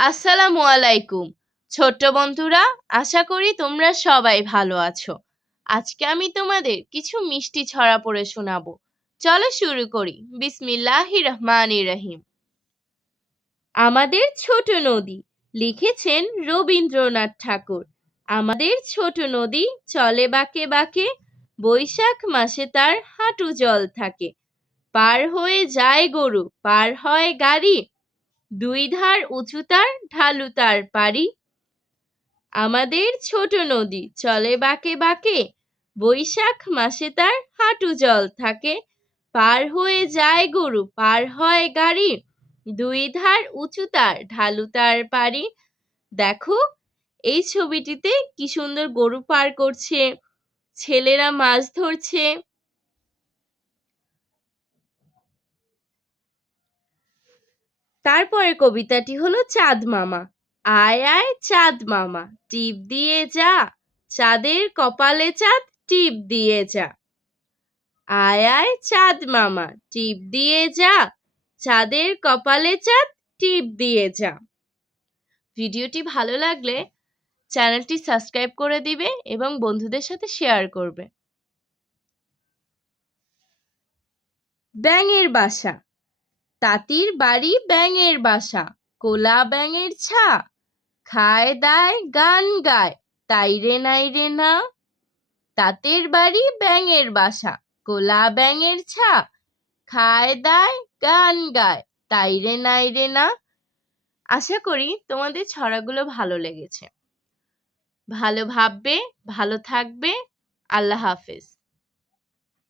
আসসালামু আলাইকুম ছোট্ট বন্ধুরা, আশা করি তোমরা সবাই ভালো আছো। আজকে আমি তোমাদের কিছু মিষ্টি ছড়া পড়ে শোনাবো। চলো শুরু করি। বিসমিল্লাহির রহমানির রহিম। আমাদের ছোট নদী, লিখেছেন রবীন্দ্রনাথ ঠাকুর। আমাদের ছোট নদী চলে বাঁকে বাঁকে, বৈশাখ মাসে তার হাঁটু জল থাকে। পার হয়ে যায় গরু, পার হয় গাড়ি, দুই ধার উঁচু তার, ঢালু তার পারি। আমাদের ছোট নদী চলে বাঁকে বাঁকে, বৈশাখ মাসে তার হাঁটু জল থাকে। পার হয়ে যায় গরু, পার হয় গাড়ি, দুই ধার উঁচু তার, ঢালু তার পারি। দেখো, এই ছবিটিতে কি সুন্দর গরু পার করছে, ছেলেরা মাছ ধরছে। তারপরে কবিতাটি হলো চাঁদ মামা। আয় আয় চাঁদ মামা, টিপ দিয়ে যা, চাঁদের কপালে চাঁদ টিপ দিয়ে যা। আয় আয় চাঁদ মামা, টিপ দিয়ে যা, চাঁদের কপালে চাঁদ টিপ দিয়ে যা। ভিডিওটি ভালো লাগলে চ্যানেলটি সাবস্ক্রাইব করে দিবে এবং বন্ধুদের সাথে শেয়ার করবে। ব্যাঙের বাসা। তাঁতির বাড়ি ব্যাঙের বাসা, কোলা ব্যাঙের ছা, খায় দায় গান গায়, তাই রে নাই রে না। তাঁতের বাড়ি ব্যাঙের বাসা, কোলা ব্যাঙের ছা, খায় দায় গান গায়, তাই রে নাই রে না। আশা করি তোমাদের ছড়াগুলো ভালো লেগেছে। ভালো ভাববে, ভালো থাকবে। আল্লাহ হাফেজ।